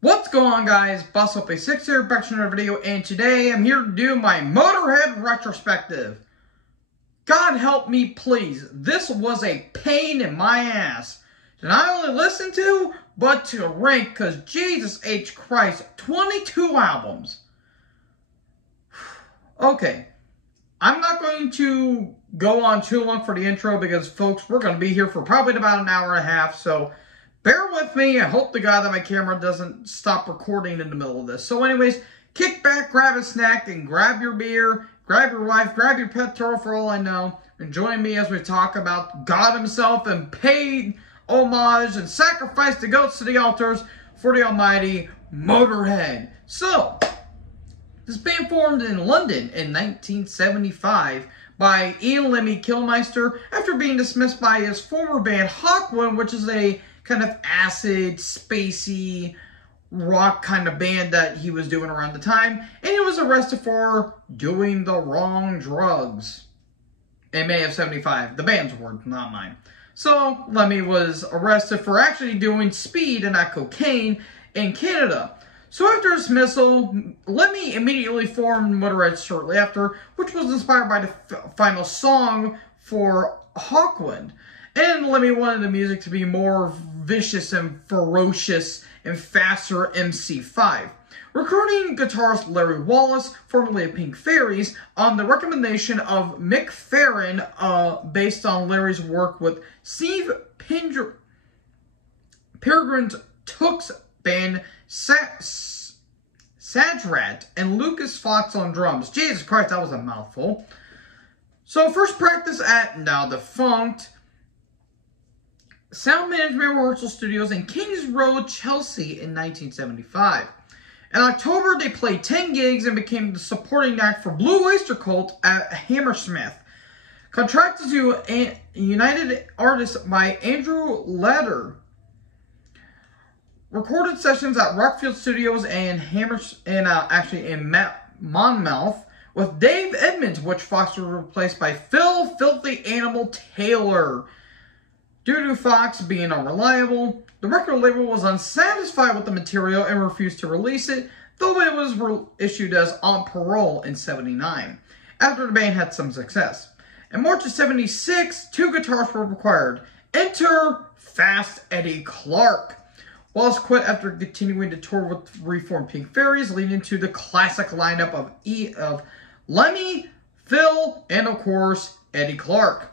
What's going on, guys? BossUp86 here, back to another video, and today I'm here to do my Motörhead retrospective. God help me, please. This was a pain in my ass to not only listen to, but to rank, because Jesus H. Christ, 22 albums. Okay, I'm not going to go on too long for the intro, because, folks, we're going to be here for probably about an hour and a half, so bear with me. I hope to God that my camera doesn't stop recording in the middle of this. So anyways, kick back, grab a snack, and grab your beer, grab your wife, grab your pet turtle for all I know, and join me as we talk about God himself and pay homage and sacrifice the goats to the altars for the almighty Motörhead. So, this band formed in London in 1975 by Ian Lemmy Kilmister after being dismissed by his former band Hawkwind, which is a kind of acid, spacey, rock kind of band that he was doing around the time, and he was arrested for doing the wrong drugs in May of 75. The band's word, not mine. So, Lemmy was arrested for actually doing speed and not cocaine in Canada. So after dismissal, Lemmy immediately formed Motörhead shortly after, which was inspired by the final song for Hawkwind. And Lemmy wanted the music to be more vicious and ferocious and faster MC5. Recording guitarist Larry Wallace, formerly of Pink Fairies, on the recommendation of Mick Farren, based on Larry's work with Steve Peregrine Took's band Sajrat and Lucas Fox on drums. Jesus Christ, that was a mouthful. So first practice at now defunct Sound Management Rehearsal Studios in Kings Road, Chelsea in 1975. In October, they played 10 gigs and became the supporting act for Blue Oyster Cult at Hammersmith. Contracted to United Artists by Andrew Ladder. Recorded sessions at Rockfield Studios and Monmouth with Dave Edmonds, which Fox was replaced by Phil Filthy Animal Taylor. Due to Fox being unreliable, the record label was unsatisfied with the material and refused to release it, though it was issued as On Parole in '79, after the band had some success. In March of '76, 2 guitarists were required. Enter Fast Eddie Clarke. Wallace quit after continuing to tour with reformed Pink Fairies, leading to the classic lineup of Lemmy, Phil, and of course, Eddie Clarke.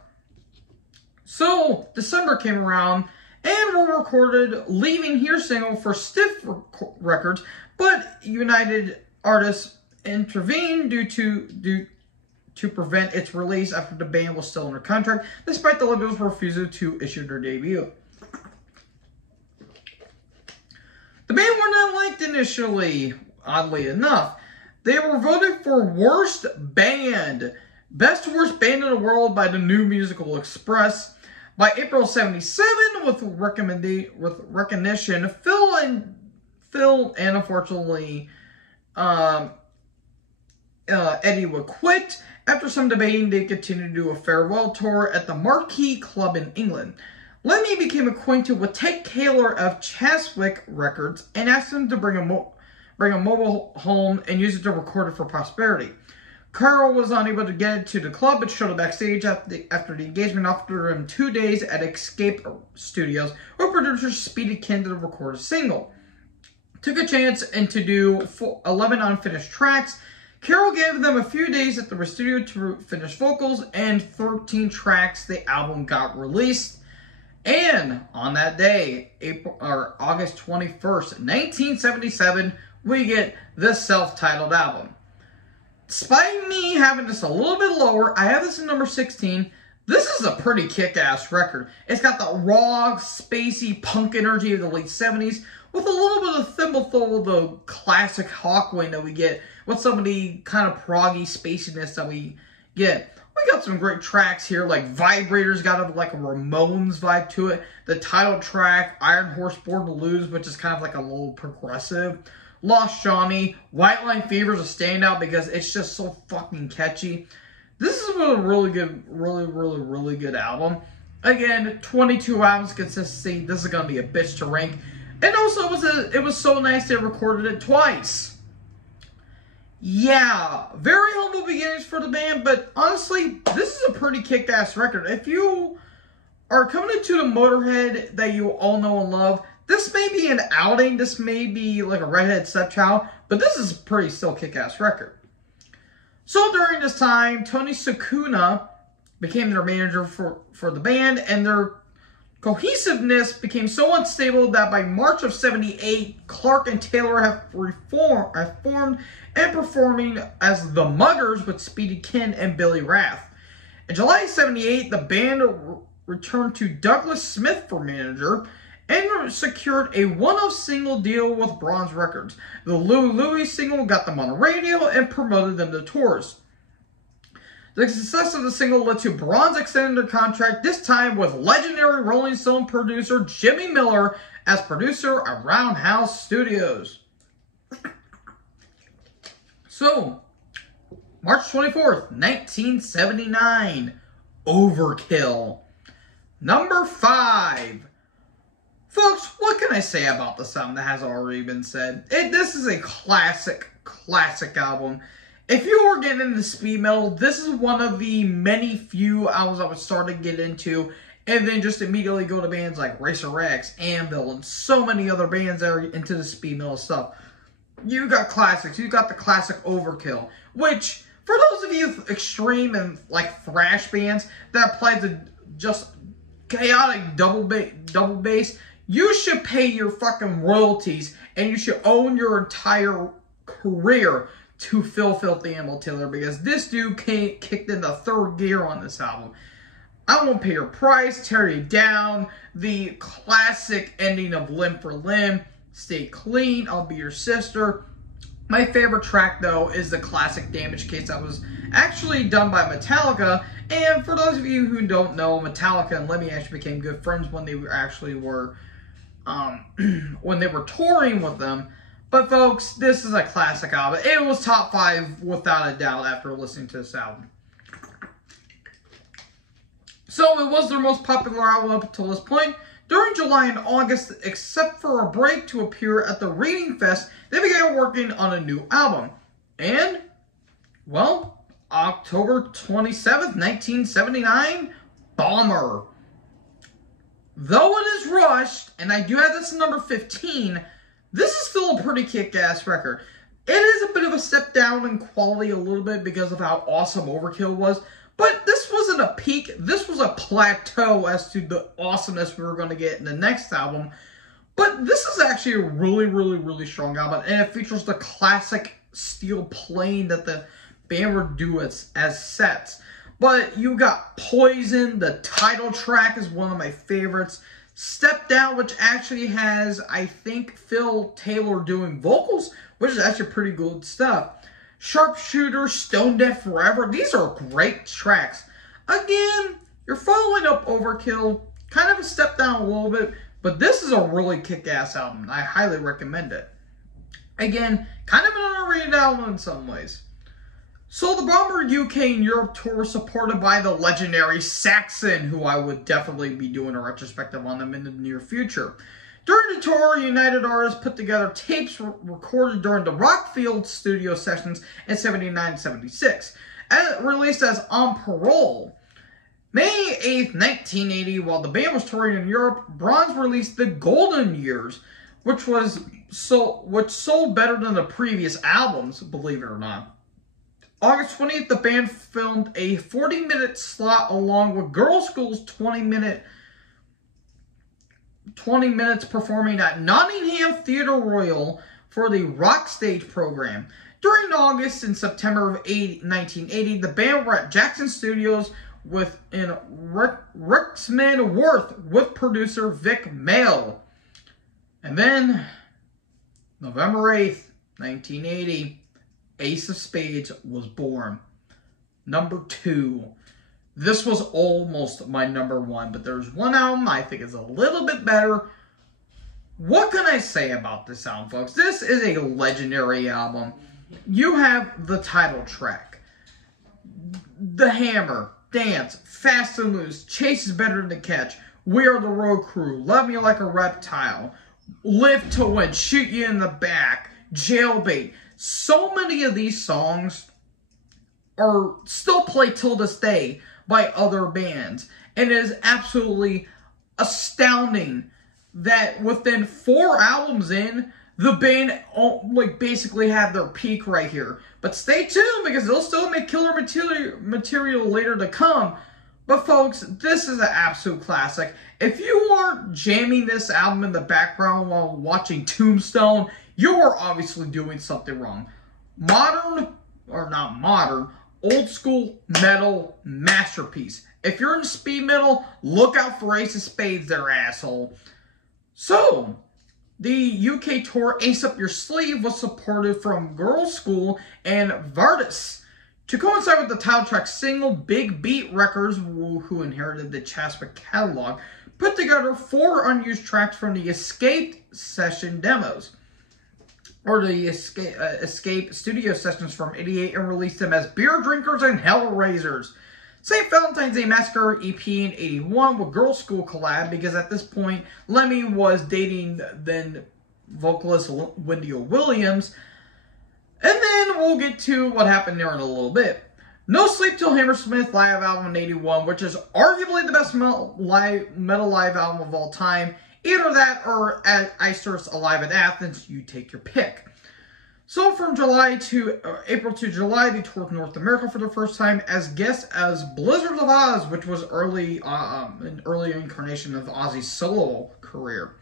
So, December came around, and were recorded Leaving Here single for Stiff Records, but United Artists intervened due to prevent its release after the band was still under contract, despite the label's refusal to issue their debut. The band were not liked initially, oddly enough. They were voted for Worst Band, Best Worst Band in the World by the New Musical Express. By April '77, with recognition, Phil and unfortunately Eddie would quit. After some debating, they continued to do a farewell tour at the Marquee Club in England. Lemmy became acquainted with Ted Kaler of Chaswick Records and asked him to bring a mobile home and use it to record it for posterity. Carl was unable to get it to the club, but showed up backstage after the engagement offered him 2 days at Escape Studios, where producers speeded Ken to record a single. Took a chance and to do 11 unfinished tracks. Carol gave them a few days at the studio to finish vocals, and 13 tracks the album got released. And on that day, August 21st, 1977, we get the self-titled album. Despite me having this a little bit lower, I have this in number 16. This is a pretty kick-ass record. It's got the raw, spacey punk energy of the late 70s with a little bit of thimblethole, the classic Hawkwind that we get, with some of the kind of proggy spaciness that we get. We got some great tracks here, like Vibrators got like a Ramones vibe to it. The title track, Iron Horse Born to Lose, which is kind of like a little progressive. Lost Johnny, White Line Fever is a standout because it's just so fucking catchy. This is a really good, really good album. Again, 22 albums consistency. This is going to be a bitch to rank. And also, it was so nice they recorded it twice. Yeah, very humble beginnings for the band, but honestly, this is a pretty kick-ass record. If you are coming into the Motörhead that you all know and love, this may be an outing, this may be like a redhead stepchild, but this is a pretty still kick-ass record. So during this time, Tony Sakuna became their manager for the band, and their cohesiveness became so unstable that by March of '78, Clark and Taylor have formed and performing as the Muggers with Speedy Kinn and Billy Rath. In July '78, the band returned to Douglas Smith for manager and secured a one-off single deal with Bronze Records. The Louie Louie single got them on the radio and promoted them to tours. The success of the single led to Bronze extending their contract, this time with legendary Rolling Stone producer Jimmy Miller as producer at Roundhouse Studios. So, March 24th, 1979, Overkill. Number 5. Folks, what can I say about the album that has already been said? This is a classic album. If you were getting into speed metal, this is one of the many few albums I would start to get into, and then just immediately go to bands like Racer X, Anvil, and so many other bands that are into the speed metal stuff. You got classics. You got the classic Overkill, which, for those of you extreme and like thrash bands that play the just chaotic double bass, you should pay your fucking royalties, and you should own your entire career to Phil Filthy Animal Taylor, because this dude kicked into third gear on this album. I Won't Pay Your Price, Tear You Down, the classic ending of Limb for Limb, Stay Clean, I'll Be Your Sister. My favorite track, though, is the classic Damage Case that was actually done by Metallica. And for those of you who don't know, Metallica and Lemmy actually became good friends when they actually were, when they were touring with them. But folks, this is a classic album. It was top 5 without a doubt after listening to this album. So it was their most popular album up until this point. During July and August, except for a break to appear at the Reading Fest, they began working on a new album. And, well, October 27th, 1979, Bomber. Though it is rushed, and I do have this at number 15, this is still a pretty kick-ass record. It is a bit of a step down in quality a little bit because of how awesome Overkill was. But this wasn't a peak. This was a plateau as to the awesomeness we were going to get in the next album. But this is actually a really, really, really strong album. And it features the classic steel playing that the band would do as sets. But you got Poison. The title track is one of my favorites. Step Down, which actually has, I think, Phil Taylor doing vocals, which is actually pretty good stuff. Sharpshooter, Stone Deaf Forever, these are great tracks. Again, you're following up Overkill, kind of a step down a little bit, but this is a really kick-ass album. I highly recommend it. Again, kind of an underrated album in some ways. So the Bomber UK and Europe tour was supported by the legendary Saxon, who I would definitely be doing a retrospective on them in the near future. During the tour, United Artists put together tapes recorded during the Rockfield studio sessions in 79-76, and released as On Parole. May 8th, 1980, while the band was touring in Europe, Bronze released The Golden Years, which sold better than the previous albums, believe it or not. August 20th, the band filmed a 40-minute slot along with Girl School's 20 minutes performing at Nottingham Theatre Royal for the Rock Stage program. During August and September of 1980, the band were at Jackson Studios in Ricksman Worth with producer Vic Mail. And then, November 8th, 1980, Ace of Spades was born. Number 2. This was almost my number 1, but there's one album I think is a little bit better. What can I say about this album, folks? This is a legendary album. You have the title track, The Hammer, Dance, Fast and Loose, Chase is Better Than Catch, We Are the Road Crew, Love Me Like a Reptile, Live to Win, Shoot You in the Back, Jailbait. So many of these songs are still played till this day by other bands. And it is absolutely astounding that within 4 albums in, the band basically have their peak right here. But stay tuned, because they'll still make killer material later to come. But folks, this is an absolute classic. If you aren't jamming this album in the background while watching Tombstone, you are obviously doing something wrong. Old school metal masterpiece. If you're in speed metal, look out for Ace of Spades there, asshole. So, the UK tour Ace Up Your Sleeve was supported from Girls' School and Vardis. To coincide with the title track single, Big Beat Records, who inherited the Chaswick catalog, put together 4 unused tracks from the Escape session demos, or the Escape studio sessions from '88, and released them as Beer Drinkers and Hellraisers. St. Valentine's Day Massacre EP in '81 with Girls' School collab, because at this point, Lemmy was dating then vocalist Wendy Williams. And then we'll get to what happened there in a little bit. No Sleep Till Hammersmith live album in '81, which is arguably the best metal live album of all time. Either that or Ice's Alive at Athens, you take your pick. So from April to July, they toured North America for the first time as guests as Blizzards of Oz, which was an early incarnation of Ozzy's solo career.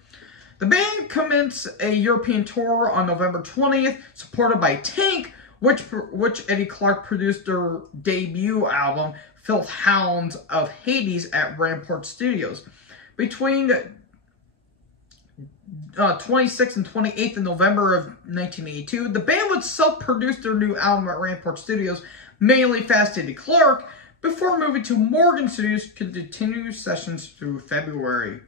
The band commenced a European tour on November 20th, supported by Tank, which Eddie Clark produced their debut album, Filth Hounds of Hades, at Rampart Studios. Between 26th and 28th of November of 1982, the band would self-produce their new album at Rampart Studios, mainly Fast Eddie Clark, before moving to Morgan Studios to continue sessions through February.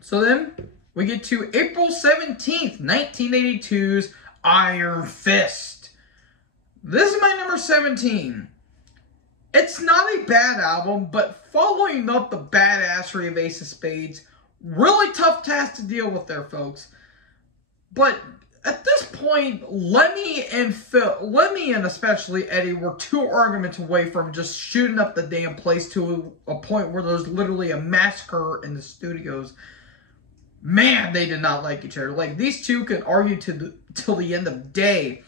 So then, we get to April 17th, 1982's Iron Fist. This is my number 17. It's not a bad album, but following up the badassery of Ace of Spades, really tough task to deal with there, folks. But at this point, Lemmy and especially Eddie were 2 arguments away from just shooting up the damn place to a point where there's literally a massacre in the studios. Man, they did not like each other. Like, these two could argue till the end of day.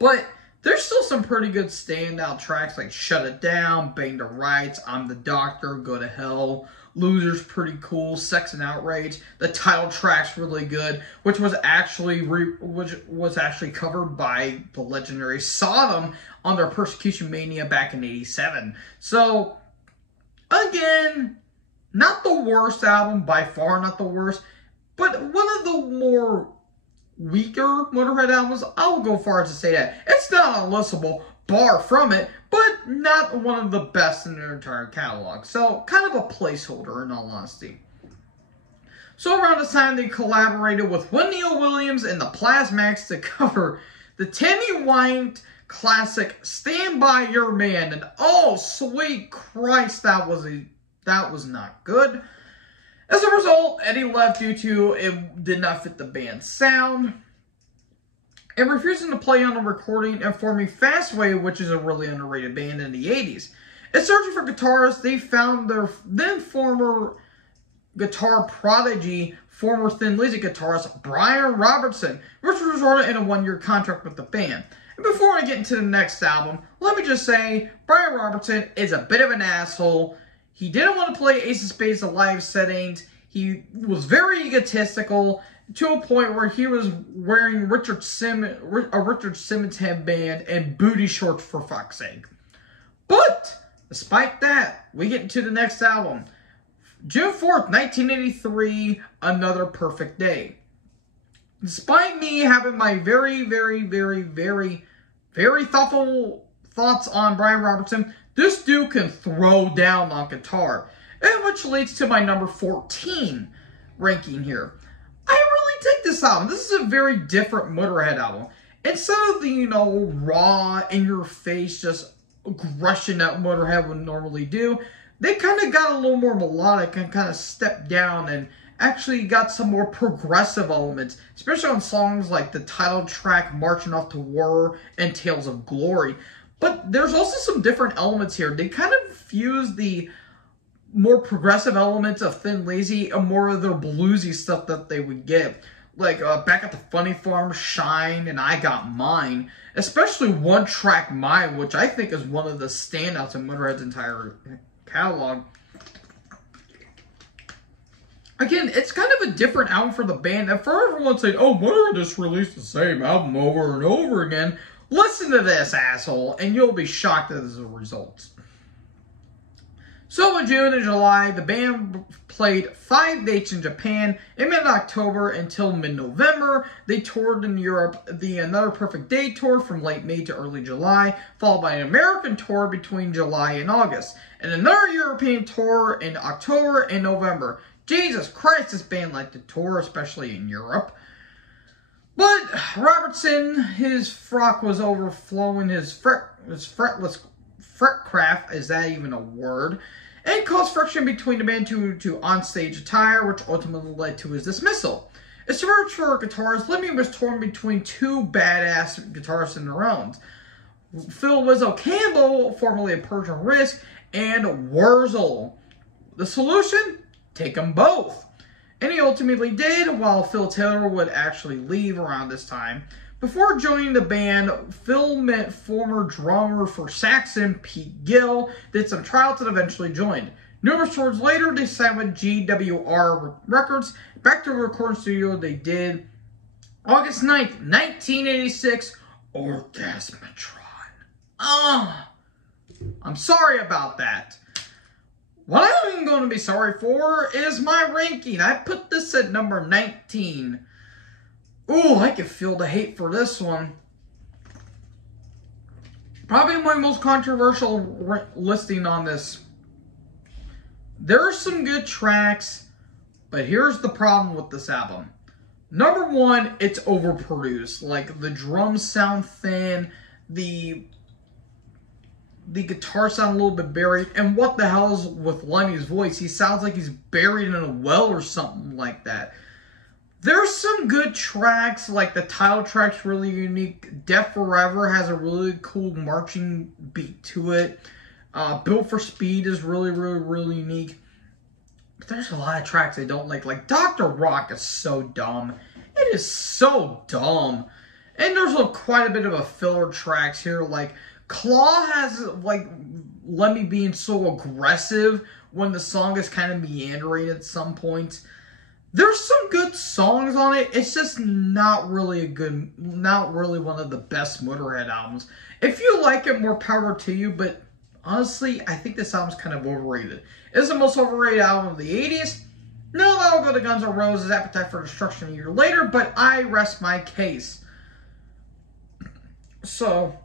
But there's still some pretty good standout tracks like Shut It Down, Bang the Rights, I'm the Doctor, Go to Hell, Loser's pretty cool, Sex and Outrage. The title track's really good, which was actually covered by the legendary Sodom on their Persecution Mania back in '87. So, again, not the worst album, by far not the worst, but one of the more weaker Motörhead albums. I will go far as to say that. It's not unlistenable, far from it, but not one of the best in their entire catalog. So, kind of a placeholder, in all honesty. So, around this time, they collaborated with Wendy Williams and the Plasmax to cover the Tammy Wynette classic Stand By Your Man. And oh, sweet Christ, that was not good. As a result, Eddie left due to it did not fit the band's sound, and refusing to play on the recording, and forming Fastway, which is a really underrated band in the 80s. In searching for guitarists, they found their then former guitar prodigy, former Thin Lizzy guitarist Brian Robertson, which resulted in a 1-year contract with the band. And before I get into the next album, let me just say, Brian Robertson is a bit of an asshole. He didn't want to play Ace of Spades in live settings. He was very egotistical to a point where he was wearing a Richard Simmons headband and booty shorts, for fuck's sake. But, despite that, we get into the next album. June 4th, 1983, Another Perfect Day. Despite me having my very, very, very, very, very thoughtful thoughts on Brian Robertson, this dude can throw down on guitar, and which leads to my number 14 ranking here. I really dig this album. This is a very different Motörhead album. Instead of the, raw, in-your-face, just aggression that Motörhead would normally do, they kind of got a little more melodic and kind of stepped down and actually got some more progressive elements, especially on songs like the title track Marching Off to War and Tales of Glory. But there's also some different elements here. They kind of fuse the more progressive elements of Thin Lizzy and more of their bluesy stuff that they would get. Like Back at the Funny Farm, Shine, and I Got Mine. Especially one track, Mine, which I think is one of the standouts in Motörhead's entire catalog. Again, it's kind of a different album for the band. And for everyone saying, oh, Motörhead just released the same album over and over again, listen to this, asshole, and you'll be shocked as a result. So in June and July, the band played 5 dates in Japan in mid-October until mid-November. They toured in Europe the Another Perfect Day tour from late May to early July, followed by an American tour between July and August, and another European tour in October and November. Jesus Christ, this band liked to tour, especially in Europe. But Robertson, his frock was overflowing his fretless fretcraft, is that even a word? And caused friction between the band due to onstage attire, which ultimately led to his dismissal. As search for guitarists, Lemmy was torn between 2 badass guitarists in their own. Phil Wizzo Campbell, formerly of Persian Risk, and Wurzel. The solution? Take them both. And he ultimately did, while Phil Taylor would actually leave around this time. Before joining the band, Phil met former drummer for Saxon, Pete Gill, did some tryouts and eventually joined. Numerous tours later, they signed with GWR Records. Back to the recording studio they did August 9th, 1986, Orgasmatron. I'm sorry about that. What I'm going to be sorry for is my ranking. I put this at number 19. Ooh, I can feel the hate for this one. Probably my most controversial listing on this. There are some good tracks, but here's the problem with this album. Number 1, it's overproduced. Like, the drums sound thin, the guitar sound a little bit buried, and what the hell is with Lemmy's voice? He sounds like he's buried in a well or something like that. There's some good tracks, like the title track's really unique. Death Forever has a really cool marching beat to it. Built for Speed is really, really, really unique. But there's a lot of tracks I don't like. Like Dr. Rock is so dumb. It is so dumb. And there's quite a bit of a filler tracks here. Like Claw has like Lemmy being so aggressive when the song is kind of meandering at some point. There's some good songs on it. It's just not really one of the best Motörhead albums. If you like it, more power to you, but honestly, I think this album's kind of overrated. Is the most overrated album of the 80s? No, that'll go to Guns N' Roses' Appetite for Destruction a year later, but I rest my case. So,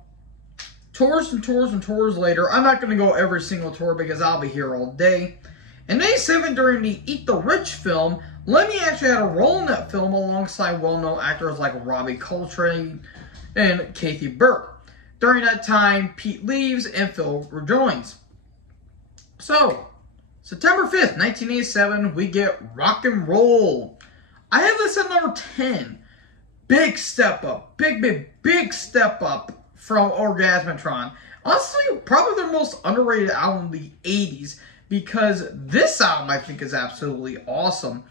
tours and tours and tours later. I'm not going to go every single tour because I'll be here all day. In 87, during the Eat the Rich film, Lemmy actually had a role in that film alongside well-known actors like Robbie Coltrane and Kathy Burke. During that time, Pete leaves and Phil rejoins. So, September 5th, 1987, we get Rock and Roll. I have this at number 10. Big step up. Big step up from Orgasmatron. Honestly, probably their most underrated album of the 80s because this album, I think, is absolutely awesome.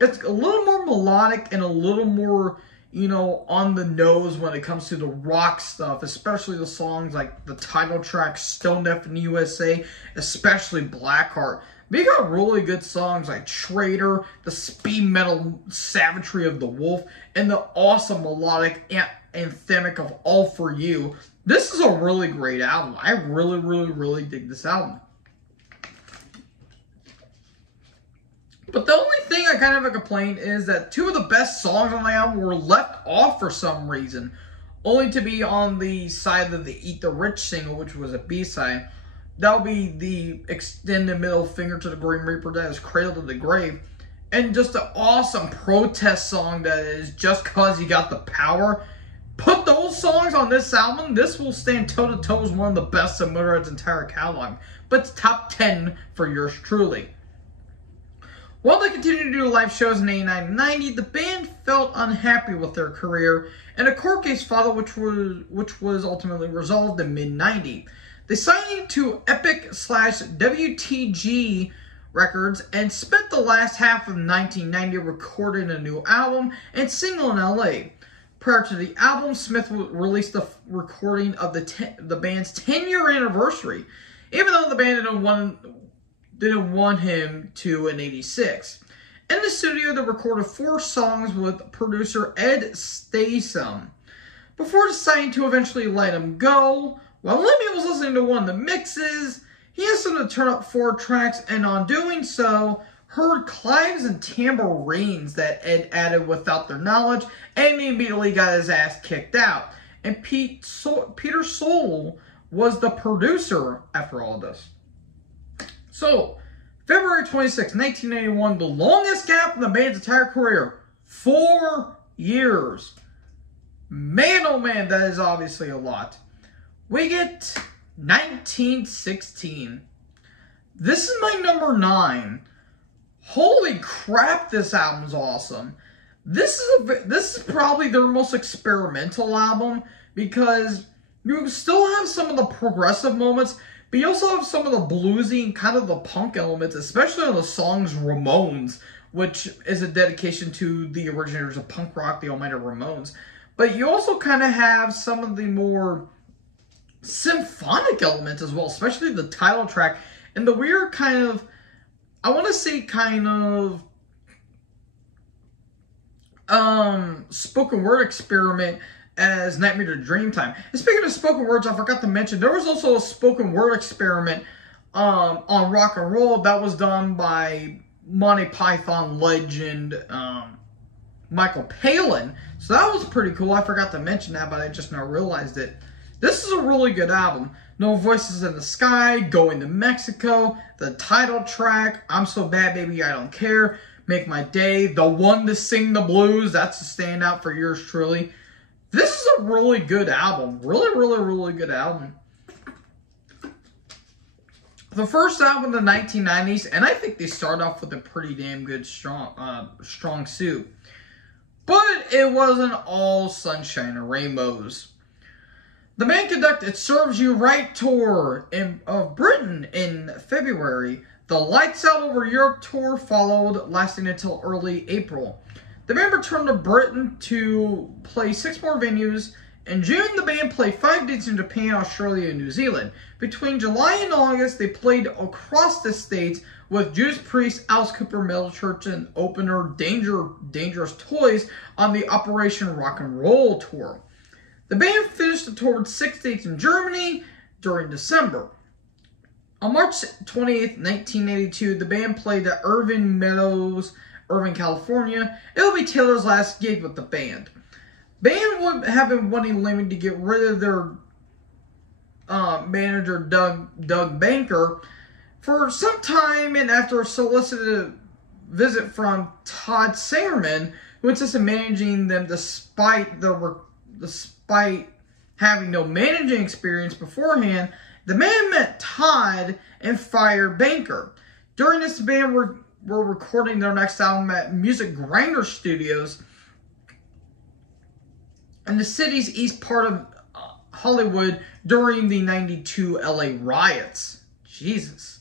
It's a little more melodic and a little more, you know, on the nose when it comes to the rock stuff, especially the songs like the title track, Stone Deaf in the USA, especially Blackheart. They got really good songs like Traitor, the speed metal savagery of The Wolf, and the awesome melodic anthemic of All For You. This is a really great album. I really dig this album. But the only thing I kind of have a complaint is that 2 of the best songs on the album were left off for some reason, only to be on the side of the Eat the Rich single, which was a B-side. That'll be the extended middle finger to the Grim Reaper that is Cradle to the Grave. And just an awesome protest song that is Just Cause You Got the Power. Put those songs on this album, this will stand toe-to-toe as one of the best of Motörhead's entire catalog. But it's top 10 for yours truly. While they continued to do live shows in 89 and 90, the band felt unhappy with their career, and a court case followed which was ultimately resolved in mid-90. They signed to Epic/WTG Records and spent the last half of 1990 recording a new album and single in LA. Prior to the album, Smith released the recording of the band's 10-year anniversary, even though the band didn't want him to in 86. In the studio, they recorded 4 songs with producer Ed Statham before deciding to eventually let him go. While Lemmy was listening to one of the mixes, he asked him to turn up 4 tracks, and on doing so, heard climbs and tambourines that Ed added without their knowledge, and he immediately got his ass kicked out. And Peter Soul was the producer after all of this. So, February 26, 1991, the longest gap in the band's entire career. 4 years. Man, oh man, that is obviously a lot. We get 1916. This is my number 9. Holy crap, this album's awesome. This is probably their most experimental album because you still have some of the progressive moments, but you also have some of the bluesy and kind of the punk elements, especially on the songs Ramones, which is a dedication to the originators of punk rock, the almighty Ramones. But you also kind of have some of the more symphonic elements as well, especially the title track and the weird kind of, I want to say kind of spoken word experiment as Nightmare to Dreamtime. And speaking of spoken words, I forgot to mention, there was also a spoken word experiment on rock and roll that was done by Monty Python legend Michael Palin. So that was pretty cool. I forgot to mention that, but I just now realized it. This is a really good album. No Voices in the Sky, Going to Mexico, the title track, I'm So Bad Baby I Don't Care, Make My Day, The One to Sing the Blues, that's a standout for yours truly. This is a really good album. Really, really, really good album. The first album in the 1990s, and I think they start off with a pretty damn good strong suit. But it wasn't all sunshine and rainbows. The band conducted Serves You Right tour of Britain in February. The Lights Out Over Europe tour followed, lasting until early April. The band returned to Britain to play 6 more venues. In June, the band played 5 dates in Japan, Australia, and New Zealand. Between July and August, they played across the states with Judas Priest, Alice Cooper, Metal Church, and opener Dangerous Toys on the Operation Rock and Roll tour. The band finished the tour with 6 dates in Germany during December. On March 28, 1982, the band played at Irving Meadows, Irving, California. It will be Taylor's last gig with the band. Band would have been wanting Lemmy to get rid of their manager, Doug Banker, for some time, and after a solicited visit from Todd Sangerman, who insisted managing them despite having no managing experience beforehand, the band met Todd and fired Banker. During this, the band were recording their next album at Music Grinder Studios in the city's east part of Hollywood during the 92 LA riots. Jesus.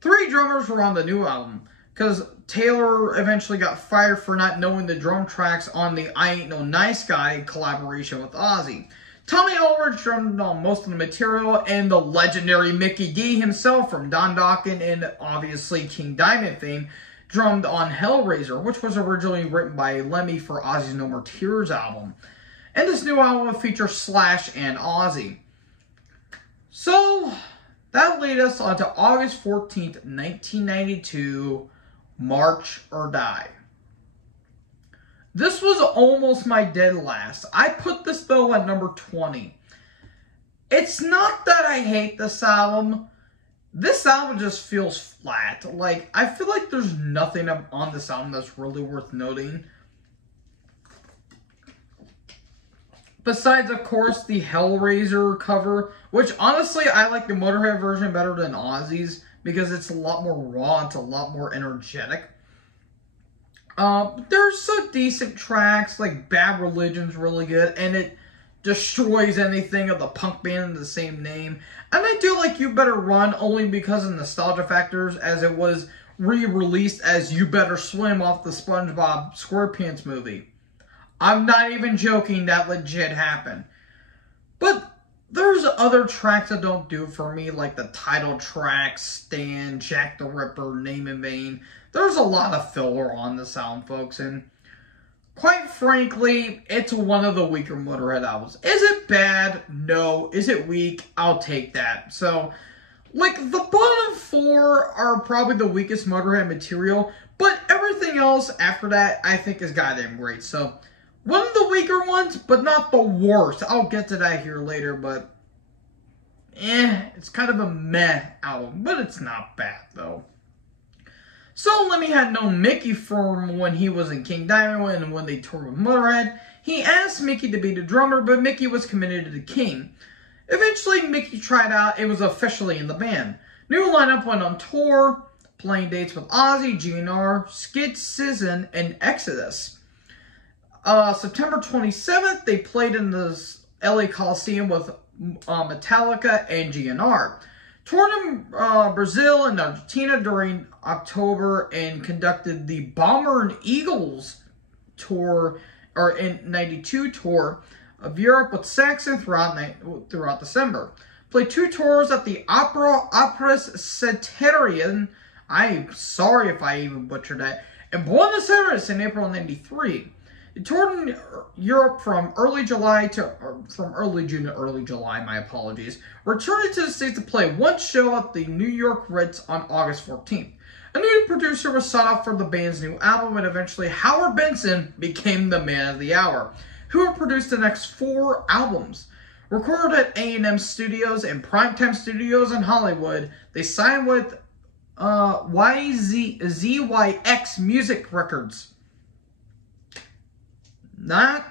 3 drummers were on the new album, because Taylor eventually got fired for not knowing the drum tracks on the I Ain't No Nice Guy collaboration with Ozzy. Tommy Aldridge drummed on most of the material, and the legendary Mickey D himself from Don Dokken and obviously King Diamond fame drummed on Hellraiser, which was originally written by Lemmy for Ozzy's No More Tears album. And this new album will feature Slash and Ozzy. So, that led us on to August 14th, 1992, March or Die. This was almost my dead last. I put this, though, at number 20. It's not that I hate this album. This album just feels flat. Like, I feel like there's nothing on this album that's really worth noting. Besides, of course, the Hellraiser cover, which honestly, I like the Motörhead version better than Ozzy's because it's a lot more raw, it's a lot more energetic. There's some decent tracks, like Bad Religion's really good, and it destroys anything of the punk band in the same name. And I do like You Better Run only because of nostalgia factors, as it was re-released as You Better Swim off the SpongeBob SquarePants movie. I'm not even joking, that legit happened. But there's other tracks that don't do it for me, like the title track, Stan, Jack the Ripper, Name in Vain. There's a lot of filler on this album, folks, and quite frankly, it's one of the weaker Motörhead albums. Is it bad? No. Is it weak? I'll take that. So, like, the bottom four are probably the weakest Motörhead material, but everything else after that, I think, is goddamn great. So, one of the weaker ones, but not the worst. I'll get to that here later, but it's kind of a meh album, but it's not bad, though. So Lemmy had known Mickey from when he was in King Diamond and when they toured with Motörhead. He asked Mickey to be the drummer, but Mickey was committed to King. Eventually, Mickey tried out and was officially in the band. New lineup went on tour, playing dates with Ozzy, GNR, Skid, Sizzin, and Exodus. September 27th, they played in the LA Coliseum with Metallica and GNR. Toured in Brazil and Argentina during October and conducted the Bomber and Eagles tour, or in '92 tour of Europe with Saxon throughout December. Played 2 tours at the Operas Ceterian. I'm sorry if I even butchered that. In Buenos Aires in April '93. He toured in Europe from early June to early July, my apologies. Returning to the States to play 1 show at the New York Ritz on August 14th. A new producer was sought out for the band's new album, and eventually Howard Benson became the man of the hour, who would produce the next 4 albums. Recorded at A&M Studios and Primetime Studios in Hollywood, they signed with ZYX Music Records. November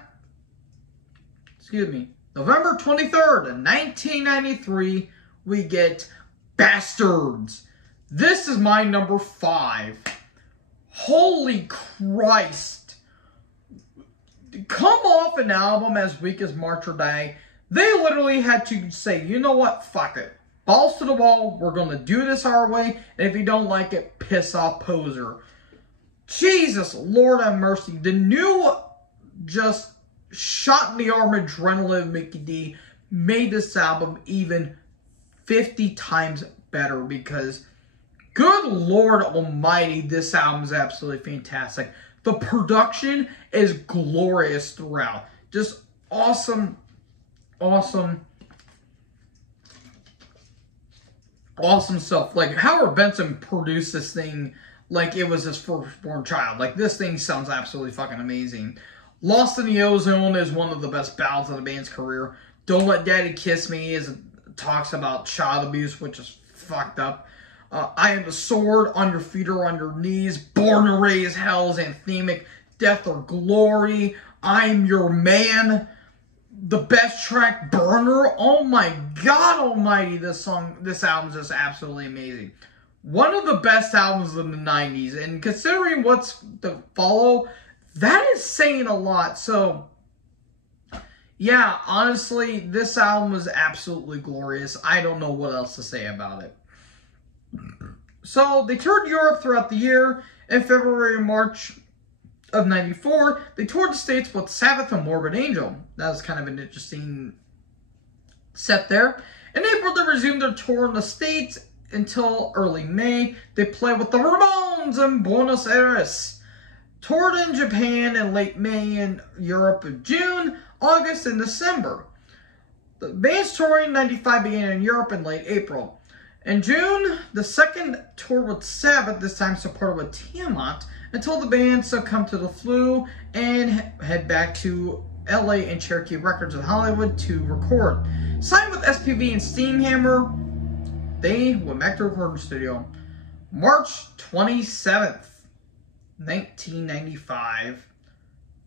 23rd, 1993, we get Bastards. This is my number 5. Holy Christ. Come off an album as weak as March or Die, they literally had to say, you know what, fuck it. Balls to the wall, we're going to do this our way, and if you don't like it, piss off, poser. Jesus, Lord have mercy. The new just shot in the arm adrenaline of Mickey D made this album even 50 times better because, good Lord almighty, this album is absolutely fantastic. The production is glorious throughout. Just awesome stuff. Like, Howard Benson produced this thing like it was his firstborn child. Like, this thing sounds absolutely fucking amazing. Lost in the Ozone is one of the best ballads of the band's career. Don't Let Daddy Kiss Me talks about child abuse, which is fucked up. I Am the Sword, On Your Feet or On Your Knees, Born to Raise Hell's anthemic, Death or Glory, I'm Your Man. The best track, Burner. Oh my God almighty, this album is just absolutely amazing. One of the best albums in the 90s, and considering what's to follow, that is saying a lot. So, yeah, honestly, this album is absolutely glorious. I don't know what else to say about it. So, they toured Europe throughout the year. In February and March of '94, they toured the States with Sabbath and Morbid Angel. That was kind of an interesting set there. In April, they resumed their tour in the States until early May. They played with the Ramones in Buenos Aires. Toured in Japan in late May and Europe in June, August, and December. The band's touring in '95 began in Europe in late April. In June, the second tour with Sabbath, this time supported with Tiamat, until the band succumbed to the flu and head back to LA and Cherokee Records in Hollywood to record. Signed with SPV and Steamhammer, they went back to recording studio. March 27th. 1995,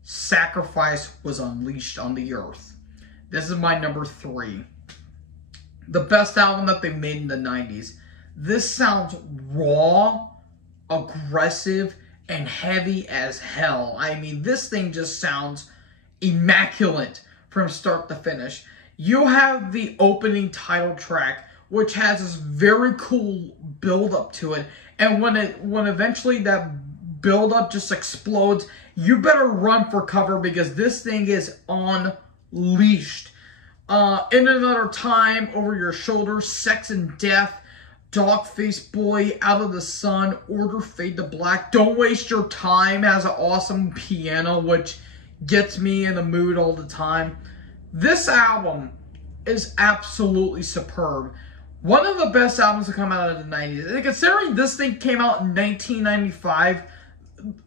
Sacrifice was unleashed on the earth. This is my number 3. The best album that they made in the 90s. This sounds raw, aggressive, and heavy as hell. I mean, this thing just sounds immaculate from start to finish. You have the opening title track, which has this very cool build up to it, and when eventually that build up just explodes, you better run for cover because this thing is unleashed. In Another Time, Over Your Shoulder, Sex and Death, Dog-Faced Boy, Out of the Sun, Order Fade to Black, Don't Waste Your Time has an awesome piano which gets me in the mood all the time. This album is absolutely superb. One of the best albums to come out of the 90s. And considering this thing came out in 1995,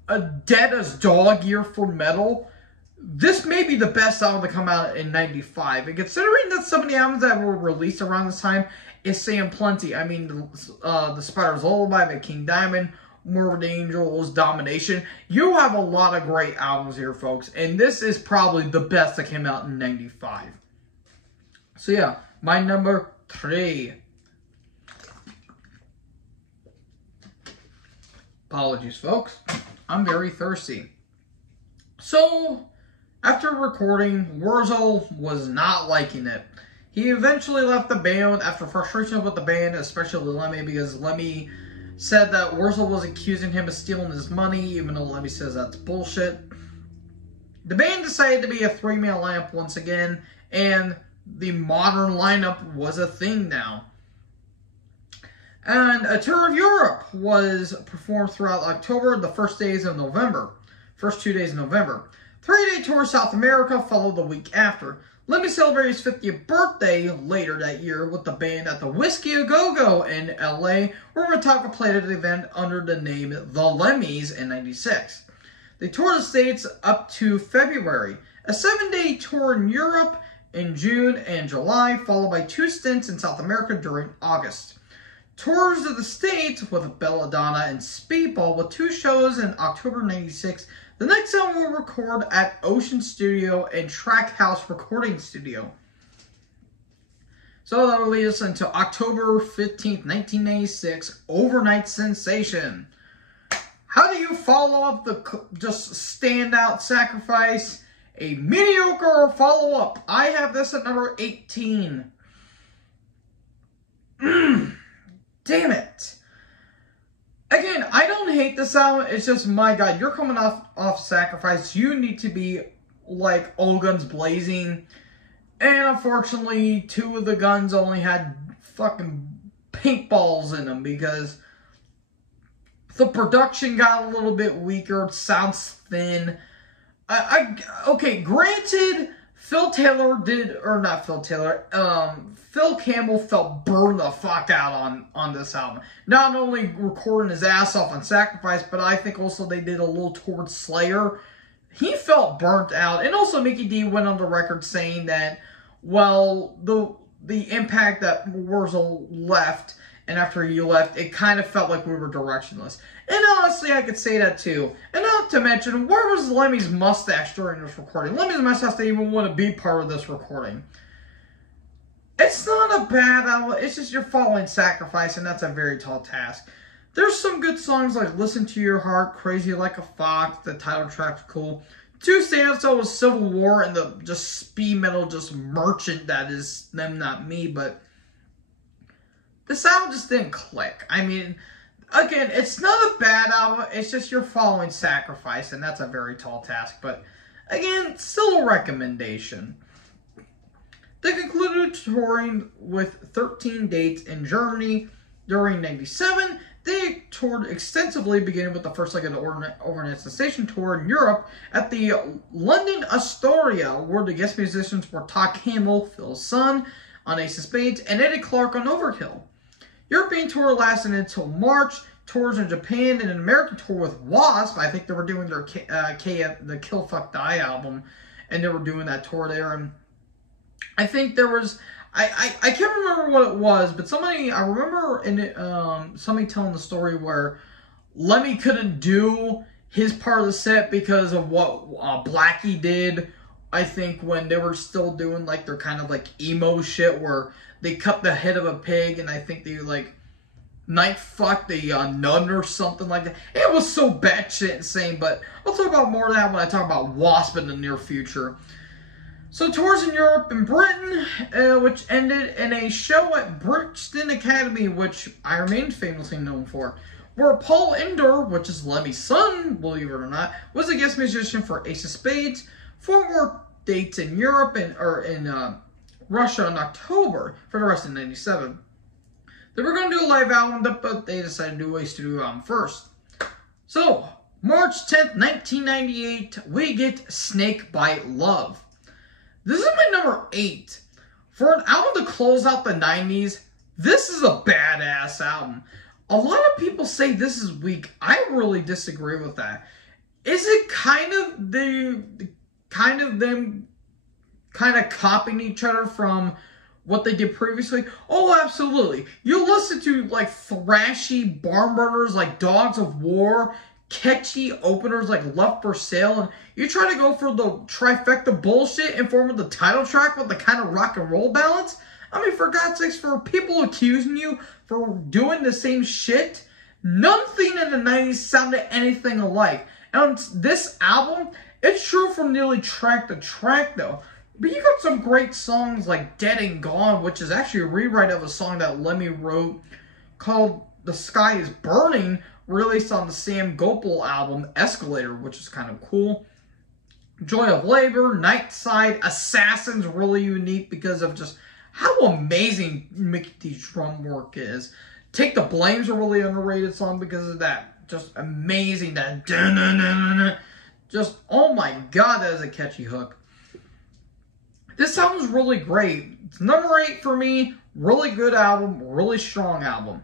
a dead as dog year for metal, this may be the best album to come out in 95. And considering that some of the albums that were released around this time is saying plenty. I mean, the Spider's Lullaby by King Diamond, Morbid Angels, Domination. You have a lot of great albums here, folks. And this is probably the best that came out in 95. So yeah, my number 3. Apologies, folks. I'm very thirsty. So, after recording, Wurzel was not liking it. He eventually left the band after frustration with the band, especially Lemmy, because Lemmy said that Wurzel was accusing him of stealing his money, even though Lemmy says that's bullshit. The band decided to be a 3-man lineup once again, and the modern lineup was a thing now. And a tour of Europe was performed throughout October and the first 2 days of November. 3-day tour South America followed the week after. Lemmy celebrated his 50th birthday later that year with the band at the Whiskey A Go Go in LA, where Metallica played at an event under the name The Lemmys in 96. They toured the States up to February. A 7-day tour in Europe in June and July, followed by 2 stints in South America during August. Tours of the States with Belladonna and Speedball with 2 shows in October 96. The next album will record at Ocean Studio and Trackhouse Recording Studio. So that will lead us into October 15th, 1996, Overnight Sensation. How do you follow up the just standout Sacrifice? A mediocre follow-up. I have this at number 18. Damn it. Again, I don't hate this album. It's just, my God, you're coming off Sacrifice. You need to be like All Guns Blazing. And unfortunately, 2 of the guns only had fucking paintballs in them because the production got a little bit weaker. It sounds thin. Okay, granted, Phil Campbell felt burned the fuck out on this album. Not only recording his ass off on Sacrifice, but I think also they did a little towards Slayer. He felt burnt out. And also Mickey D went on the record saying that, well, the impact that Wurzel left, and after he left, it kind of felt like we were directionless. And honestly, I could say that too. And not to mention, where was Lemmy's mustache during this recording? Lemmy's mustache didn't even want to be part of this recording. It's not a bad album. It's just you're following Sacrifice, and that's a very tall task. There's some good songs like Listen to Your Heart, Crazy Like a Fox. The title track's cool. 2 standouts though was Civil War and the just speed metal, just merchant that is Them Not Me. But this album just didn't click. I mean, again, it's not a bad album. It's just you're following Sacrifice, and that's a very tall task. But again, still a recommendation. They concluded touring with 13 dates in Germany during 97. They toured extensively, beginning with the first leg of the Overnight Sensation tour in Europe at the London Astoria, where the guest musicians were Todd Campbell, Phil Son on Ace of Spades, and Eddie Clark on Overkill. European tour lasted until March. Tours in Japan and an American tour with Wasp. I think they were doing their the Kill Fuck Die album, and they were doing that tour there. And I think there was, I can't remember what it was, but I remember somebody telling the story where Lemmy couldn't do his part of the set because of what Blackie did I think when they were still doing like their kind of like emo shit where they cut the head of a pig and I think they like night fucked a nun or something like that. It was so batshit insane, but I'll talk about more of that when I talk about Wasp in the near future. So tours in Europe and Britain, which ended in a show at Brixton Academy, which I remain famously known for, where Paul Ender, which is Lemmy's son, believe it or not, was a guest musician for Ace of Spades. 4 more dates in Europe or in Russia in October for the rest of '97. They were going to do a live album, but they decided to do a studio album first. So, March 10th, 1998, we get Snake Bite Love. This is my number 8. For an album to close out the 90s, this is a badass album. A lot of people say this is weak. I really disagree with that. Is it kind of them copying each other from what they did previously? Oh, absolutely. You listen to like thrashy barn burners like Dogs of War, catchy openers like Left for Sale, and you try to go for the trifecta bullshit in form of the title track with the kind of rock and roll balance. I mean, for God's sakes, for people accusing you for doing the same shit, nothing in the 90s sounded anything alike. And this album, it's true from nearly track to track though. But you got some great songs like Dead and Gone, which is actually a rewrite of a song that Lemmy wrote called The Sky is Burning, released on the Sam Gopal album Escalator, which is kind of cool. Joy of Labor, Nightside, Assassins, really unique because of just how amazing Mickey D's drum work is. Take the Blame's a really underrated song because of that. Just amazing. That just, oh my god, that is a catchy hook. This album's really great. It's number 8 for me. Really good album. Really strong album.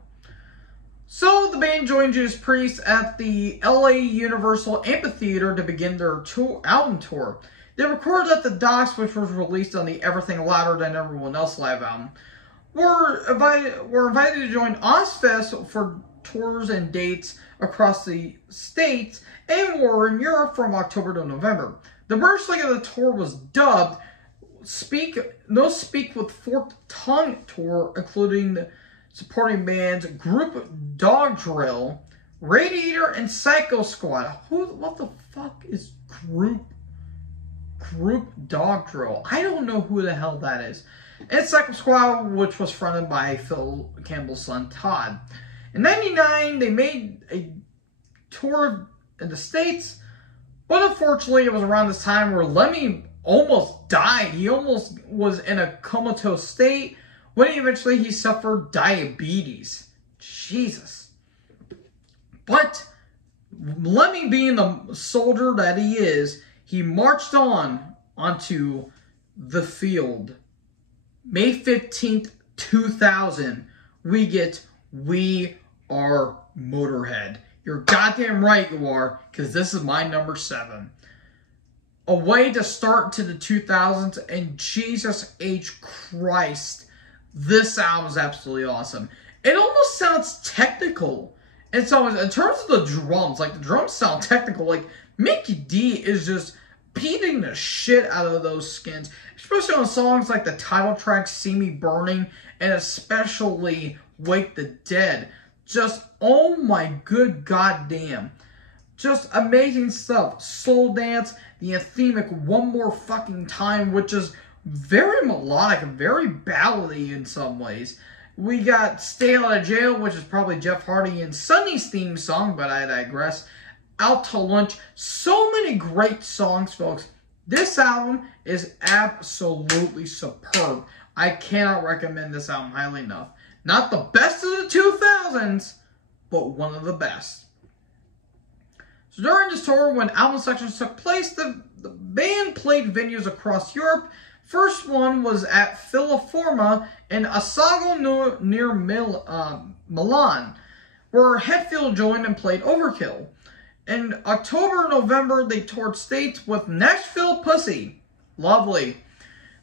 So the band joined Judas Priest at the LA Universal Amphitheater to begin their album tour. They recorded at the Docks, which was released on the Everything Louder Than Everyone Else live album. Were invited to join Ozfest for tours and dates across the States, and were in Europe from October to November. The first leg of the tour was dubbed Speak with Forked Tongue Tour, including the supporting bands Group Dog Drill, Radiator, and Psycho Squad. What the fuck is Group Dog Drill? I don't know who the hell that is. And Psycho Squad, which was fronted by Phil Campbell's son Todd. In '99, they made a tour in the States, but unfortunately, it was around this time where Lemmy almost died. He almost was in a comatose state when eventually he suffered diabetes. Jesus. But Lemmy, being the soldier that he is, he marched onto the field. May 15th, 2000, we get We Are Motörhead. You're goddamn right you are, because this is my number 7. A way to start to the 2000s, and Jesus H. Christ, this album is absolutely awesome. It almost sounds technical. It's always, in terms of the drums, like the drums sound technical. Like Mickey D is just beating the shit out of those skins, especially on songs like the title track See Me Burning, and especially Wake the Dead. Just, oh my good goddamn. Just amazing stuff. Soul Dance, the anthemic One More Fucking Time, which is very melodic and very ballady in some ways. We got Stay Out of Jail, which is probably Jeff Hardy and Sunny's theme song, but I digress. Out to Lunch. So many great songs, folks. This album is absolutely superb. I cannot recommend this album highly enough. Not the best of the 2000s, but one of the best. So during this tour, when album sections took place, the band played venues across Europe. First one was at Filiforma in Assago near Milan, where Hetfield joined and played Overkill. In October and November, they toured states with Nashville Pussy. Lovely.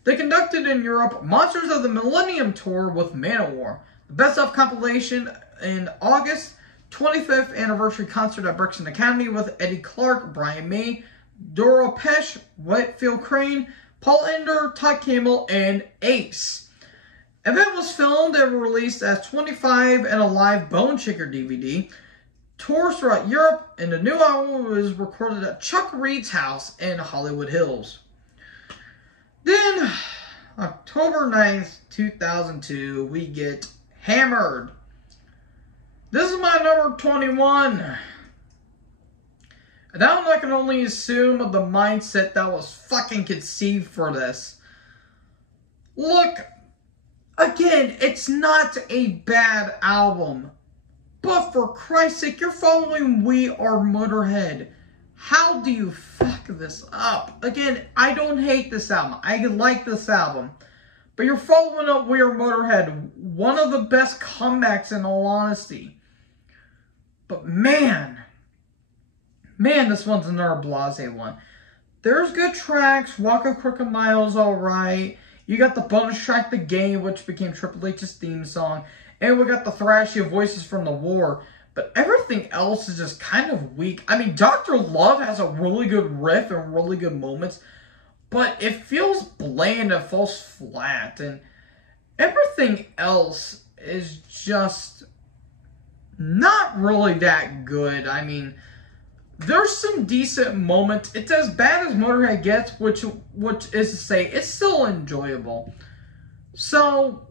They conducted in Europe Monsters of the Millennium Tour with Manowar. The Best Of compilation in August, 25th anniversary concert at Brixton Academy with Eddie Clark, Brian May, Dora Pesh, Whitefield Crane, Paul Ender, Todd Campbell, and Ace. Event was filmed and released as 25 and a live Bone Shaker DVD. Tours throughout Europe, and the new album was recorded at Chuck Reed's house in Hollywood Hills. Then, October 9th, 2002, we get Hammered. This is my number 21. And now I can only assume of the mindset that was fucking conceived for this. Look, again, it's not a bad album. But for Christ's sake, you're following We Are Motörhead. How do you fuck this up? Again, I don't hate this album. I like this album. But you're following up We Are Motörhead. One of the best comebacks in all honesty. But man, this one's another blasé one. There's good tracks. Walk a Crooked Mile's alright. You got the bonus track, The Game, which became Triple H's theme song. And we got the thrashy Voices from the War. But everything else is just kind of weak. I mean, Dr. Love has a really good riff and really good moments. But it feels bland and falls flat. And everything else is just not really that good. I mean, there's some decent moments. It's as bad as Motörhead gets, which is to say, it's still enjoyable. So,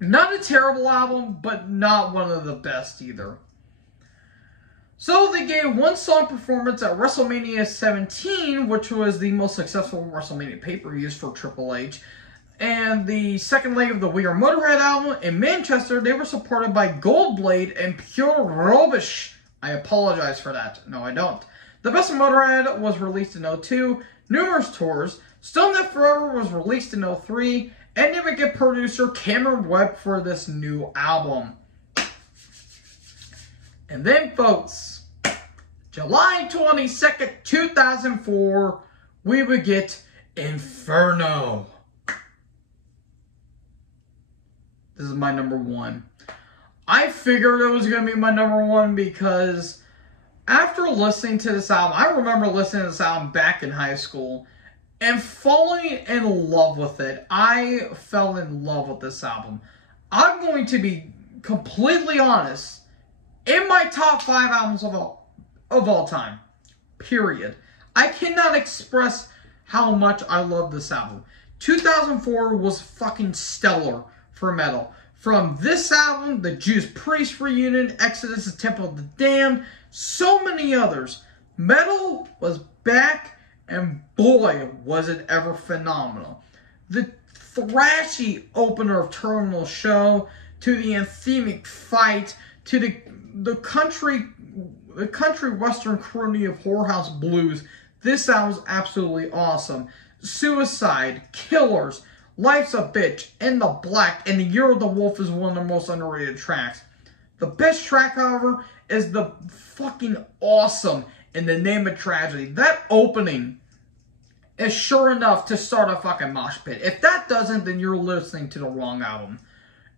not a terrible album, but not one of the best either. So they gave one song performance at WrestleMania 17, which was the most successful WrestleMania pay-per-views for Triple H. And the second leg of the We Are Motörhead album in Manchester, they were supported by Goldblade and Pure Rubbish. I apologize for that. No, I don't. The Best of Motörhead was released in 2002. Numerous tours. Still Net Forever was released in 2003. And they would get producer Cameron Webb for this new album. And then, folks, July 22nd, 2004, we would get Inferno. This is my number one. I figured it was going to be my number one because after listening to this album, I remember listening to this album back in high school and falling in love with it. I fell in love with this album. I'm going to be completely honest. In my top 5 albums of all time. Period. I cannot express how much I love this album. 2004 was fucking stellar for metal. From this album, the Judas Priest reunion, Exodus, the Temple of the Damned, so many others. Metal was back. And boy, was it ever phenomenal. The thrashy opener of Terminal Show, to the anthemic fight, to the country western crooning of Whorehouse Blues. This album is absolutely awesome. Suicide, Killers, Life's a Bitch, In the Black, and The Year of the Wolf is one of the most underrated tracks. The best track, however, is the fucking awesome In the Name of Tragedy. That opening is sure enough to start a fucking mosh pit. If that doesn't, then you're listening to the wrong album.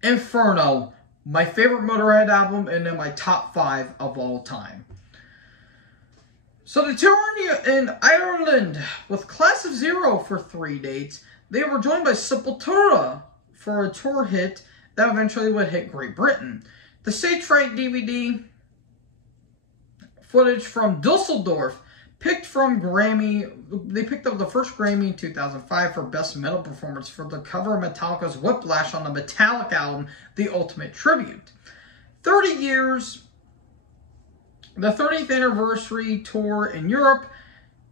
Inferno, my favorite Motörhead album, and in my top 5 of all time. So they toured in Ireland with Class of Zero for 3 dates. They were joined by Sepultura for a tour hit that eventually would hit Great Britain. The Stage Fright DVD footage from Dusseldorf picked from Grammy. They picked up the first Grammy in 2005 for Best Metal Performance for the cover of Metallica's Whiplash on the Metallica album, The Ultimate Tribute. 30 years, the 30th anniversary tour in Europe,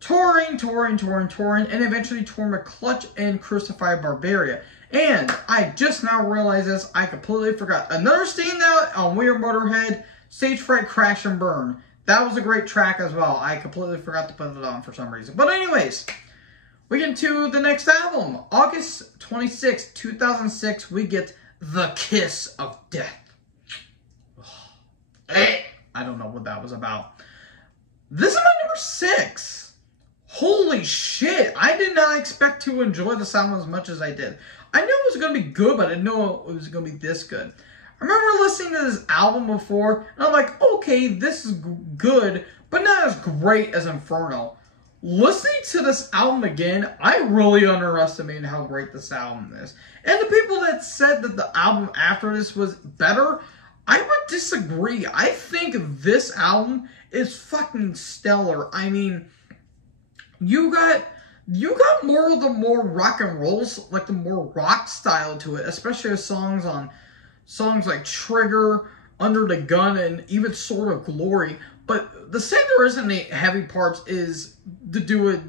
touring, and eventually touring with Clutch and Crucified Barbaria. And I just now realized this, I completely forgot. Another standout on We Are Motörhead, Stage Fright Crash and Burn. That was a great track as well. I completely forgot to put it on for some reason. But anyways, we get to the next album. August 26, 2006, we get The Kiss of Death. I don't know what that was about. This is my number 6. Holy shit. I did not expect to enjoy this album as much as I did. I knew it was going to be good, but I didn't know it was going to be this good. I remember listening to this album before, and I'm like, okay, this is good, but not as great as Inferno. listening to this album again, I really underestimated how great this album is. And the people that said that the album after this was better, I would disagree. I think this album is fucking stellar. I mean, you got more of the more rock and rolls, like the more rock style to it, especially with songs like Trigger, Under the Gun, and even Sword of Glory. But the saying there isn't any heavy parts is to do it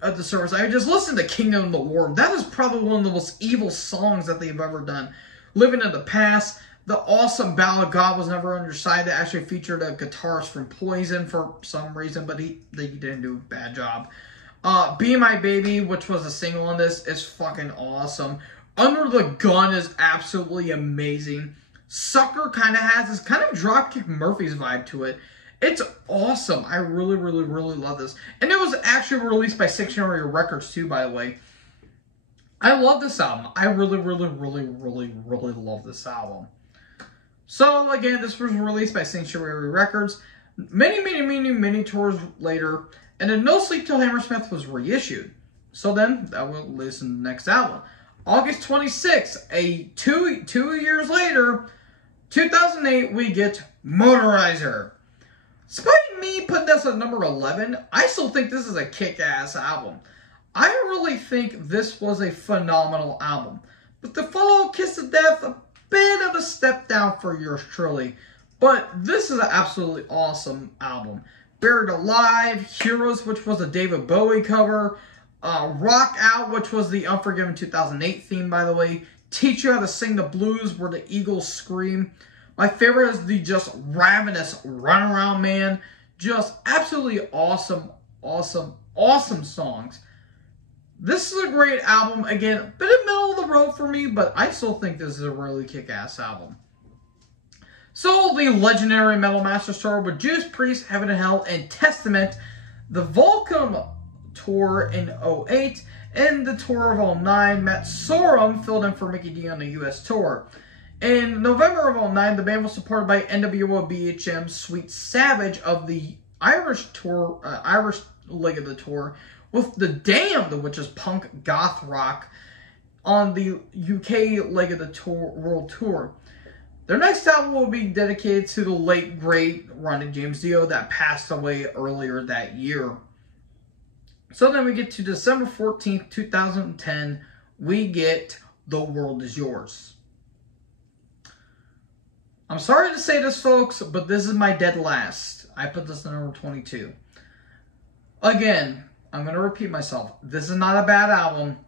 at the service. I just listened to Kingdom of the Worm. That is probably one of the most evil songs that they've ever done. Living in the Past, the awesome ballad God Was Never on Your Side that actually featured a guitarist from Poison for some reason, but he didn't do a bad job. Be My Baby, which was a single on this, is fucking awesome. Under the Gun is absolutely amazing. Sucker kind of has this kind of Dropkick Murphys vibe to it. It's awesome. I really, really, really love this. And it was actually released by Sanctuary Records too, by the way. I love this album. I really, really, really, really, really love this album. So, again, this was released by Sanctuary Records. Many tours later. And then No Sleep Till Hammersmith was reissued. So then, that will listen to the next album. August 26th, two years later, 2008, we get Motorizer. Despite me putting this at number 11, I still think this is a kick-ass album. I really think this was a phenomenal album. But to follow Kiss of Death, a bit of a step down for yours truly. But this is an absolutely awesome album. Buried Alive, Heroes, which was a David Bowie cover, Rock Out, which was the Unforgiven 2008 theme, by the way, Teach You How to Sing the Blues, where the Eagles scream. My favorite is the just ravenous Runaround Man. Just absolutely awesome, awesome, awesome songs. This is a great album. Again, a bit of middle of the road for me, but I still think this is a really kick-ass album. So, the legendary Metal Masters tour with Judas Priest, Heaven and Hell, and Testament, the Volcom tour in 2008, and the tour of 2009, Matt Sorum filled in for Mickey D on the U.S. tour. In November of 2009, the band was supported by NWO BHM's Sweet Savage of the Irish tour, Irish leg of the tour, with The Damned, which is punk goth rock, on the UK leg of the tour, world tour. Their next album will be dedicated to the late, great Ronnie James Dio that passed away earlier that year. So then we get to December 14th, 2010. We get The World Is Yours. I'm sorry to say this, folks, but this is my dead last. I put this at number 22. Again, I'm going to repeat myself. This is not a bad album,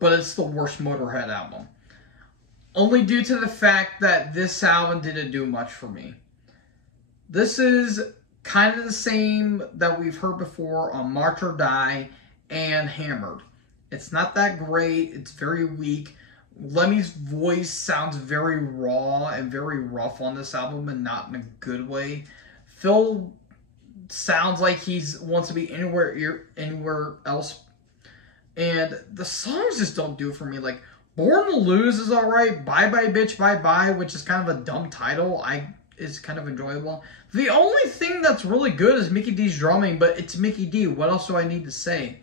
but it's the worst Motörhead album. Only due to the fact that this album didn't do much for me. This is kind of the same that we've heard before on March or Die and Hammered. It's not that great. It's very weak. Lemmy's voice sounds very raw and very rough on this album, and not in a good way. Phil sounds like he wants to be anywhere else. And the songs just don't do it for me. Like, Born to Lose is alright. Bye Bye Bitch Bye Bye, which is kind of a dumb title, is kind of enjoyable. The only thing that's really good is Mickey D's drumming, but it's Mickey D. What else do I need to say?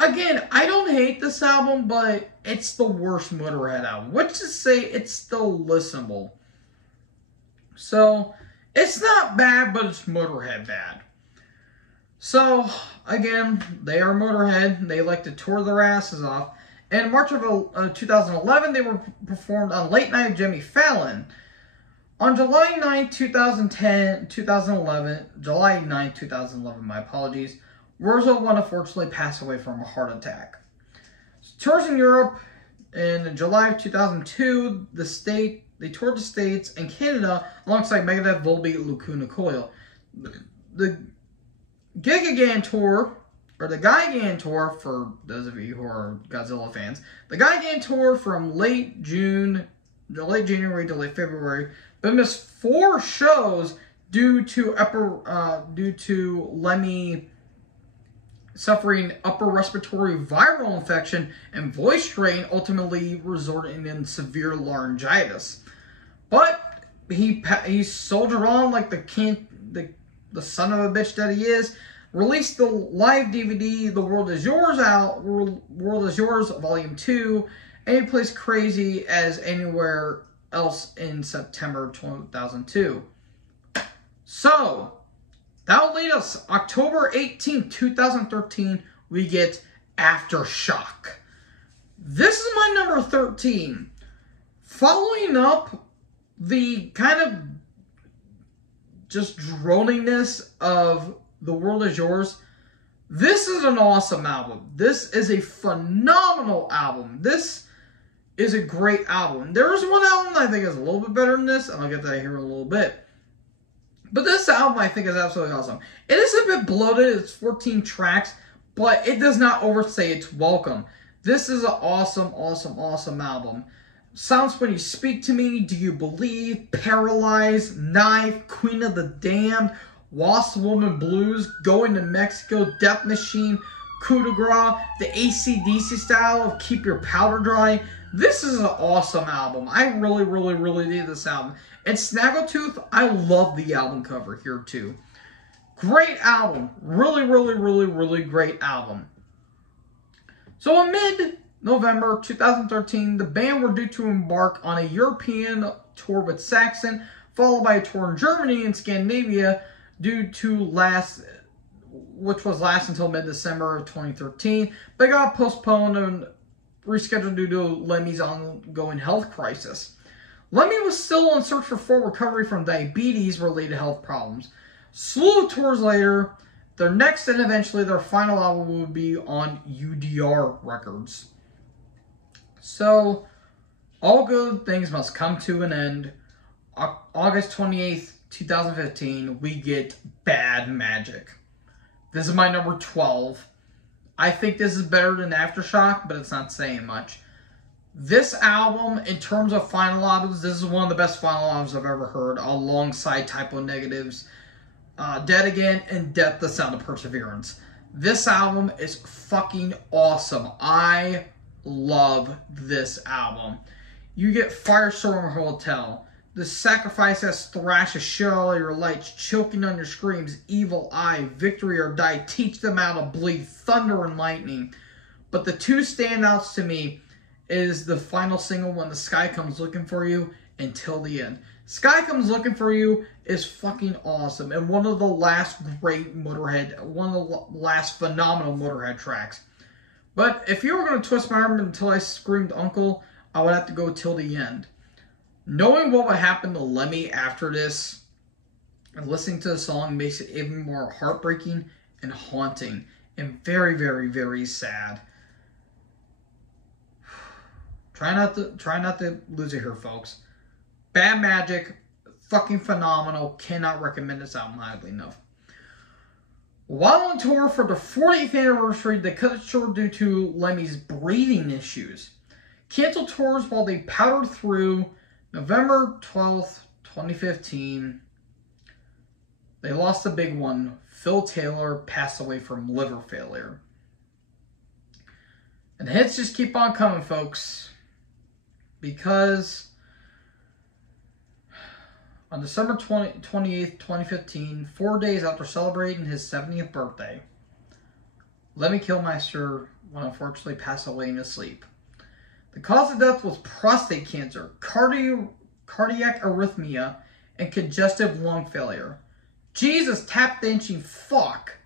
Again, I don't hate this album, but it's the worst Motörhead album. Which is to say, it's still listenable. So, it's not bad, but it's Motörhead bad. So, again, they are Motörhead. They like to tour their asses off. In March of 2011, they were performed on Late Night with Jimmy Fallon. On July 9, 2011, my apologies, Wurzel would unfortunately pass away from a heart attack. Tours in Europe in July of 2002, they toured the States and Canada alongside Megadeth, Volbeat, Lacuna Coil. The Gigan tour, or the Gigan tour, for those of you who are Godzilla fans, the Gigan tour from late January to late February, but missed 4 shows due to Lemmy suffering upper respiratory viral infection and voice strain, ultimately resulting in severe laryngitis. But he soldiered on like the son of a bitch that he is. Released the live DVD, The World Is Yours World Is Yours, Volume 2, Any Place Crazy as Anywhere Else in September 2002. So, that'll lead us October 18, 2013, we get Aftershock. This is my number 13. Following up the kind of just droniness of The World Is Yours, this is an awesome album. This is a phenomenal album. This is a great album. There is one album that I think is a little bit better than this, and I'll get to that here in a little bit. But this album I think is absolutely awesome. It is a bit bloated. It's 14 tracks, but it does not overstay its welcome. This is an awesome, awesome, awesome album. Sounds When You Speak to Me, Do You Believe, Paralyzed, Knife, Queen of the Damned, Wasp Woman Blues, Going to Mexico, Death Machine, Coup de Grace, the AC/DC style of Keep Your Powder Dry. This is an awesome album. I really, really, really dig this album. And Snaggletooth, I love the album cover here too. Great album. Really, really, really, really great album. So in mid-November 2013, the band were due to embark on a European tour with Saxon, followed by a tour in Germany and Scandinavia, which was last until mid-December of 2013, but got postponed and rescheduled due to Lemmy's ongoing health crisis. Lemmy was still in search for full recovery from diabetes-related health problems. Slew of tours later, their next and eventually their final album would be on UDR Records. So, all good things must come to an end. August 28th, 2015, we get Bad Magic. This is my number 12. I think this is better than Aftershock, but it's not saying much. This album, in terms of final albums, this is one of the best final albums I've ever heard, alongside Typo Negative's Dead Again and Death, The Sound of Perseverance. This album is fucking awesome. I love this album. You get Firestorm Hotel, The Sacrifice As Thrash, Share All Your Lights, Choking on Your Screams, Evil Eye, Victory or Die, Teach Them How to Bleed, Thunder and Lightning. But the two standouts to me is the final single, When the Sky Comes Looking For You, Until the End. Sky Comes Looking For You is fucking awesome, and one of the last great Motörhead, one of the last phenomenal Motörhead tracks. But if you were going to twist my arm until I screamed uncle, I would have to go Till the End. Knowing what would happen to Lemmy after this, and listening to the song makes it even more heartbreaking and haunting, and very, very, very sad. Try not to lose it here, folks. Bad Magic, fucking phenomenal. Cannot recommend this album highly enough. While on tour for the 40th anniversary, they cut it short due to Lemmy's breathing issues. Canceled tours while they powdered through. November 12th, 2015. They lost a big one. Phil Taylor passed away from liver failure. And the hits just keep on coming, folks. Because on December 28th, 2015, 4 days after celebrating his 70th birthday, Lemmy Kilmister would unfortunately pass away in his sleep. The cause of death was prostate cancer, cardiac arrhythmia, and congestive lung failure. Jesus tap-dancing fuck.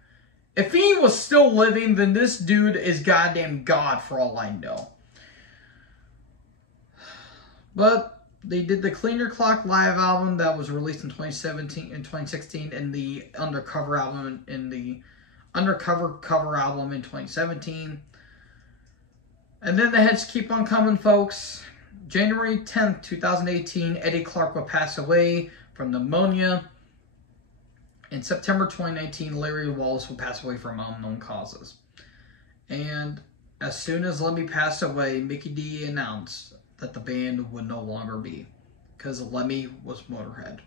If he was still living, then this dude is goddamn God for all I know. But they did the Clean Your Clock live album that was released in 2016, and the Undercover album cover album in 2017. And then the hits keep on coming, folks. January 10th, 2018, Eddie Clark will pass away from pneumonia. In September 2019, Larry Wallace will pass away from unknown causes. And as soon as Lemmy passed away, Mickey D announced that the band would no longer be, because Lemmy was Motörhead.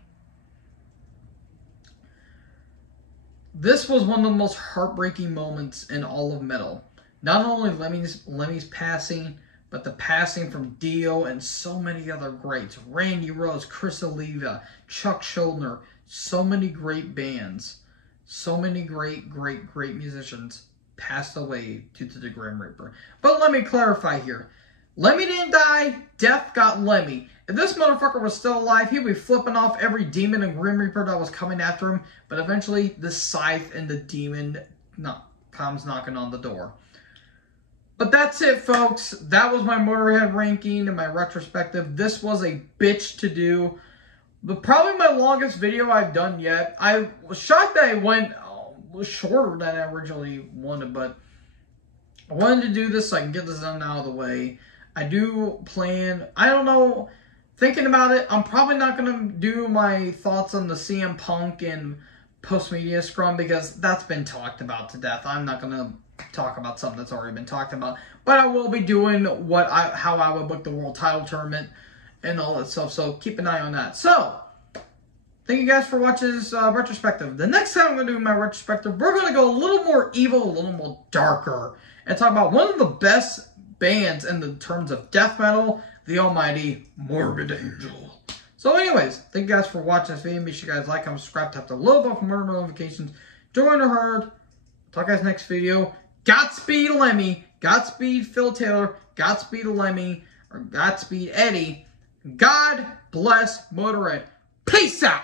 This was one of the most heartbreaking moments in all of metal. Not only Lemmy's passing, but the passing from Dio and so many other greats. Randy Rhoads, Chris Oliva, Chuck Schuldiner, so many great bands So many great musicians passed away due to the Grim Reaper. But let me clarify here. Lemmy didn't die, death got Lemmy. If this motherfucker was still alive, he'd be flipping off every demon and Grim Reaper that was coming after him. But eventually, the scythe and the demon comes knocking on the door. But that's it, folks. That was my Motörhead ranking and my retrospective. This was a bitch to do. But probably my longest video I've done yet. I was shocked that it went shorter than I originally wanted, but I wanted to do this so I can get this done out of the way. I do plan, I don't know, thinking about it, I'm probably not going to do my thoughts on the CM Punk and post-media scrum because that's been talked about to death. I'm not going to talk about something that's already been talked about, but I will be doing how I would book the World Title Tournament and all that stuff, so keep an eye on that. So, thank you guys for watching this retrospective. The next time I'm going to do my retrospective, we're going to go a little more evil, a little more darker, and talk about one of the best bands in the terms of death metal, the almighty Morbid Angel. So anyways, thank you guys for watching this video. Make sure you guys like, comment, subscribe, tap the little bell for more notifications. Join the herd. Talk guys next video. Godspeed Lemmy. Godspeed Phil Taylor. Godspeed Lemmy. Or Godspeed Eddie. God bless Motörhead. Peace out.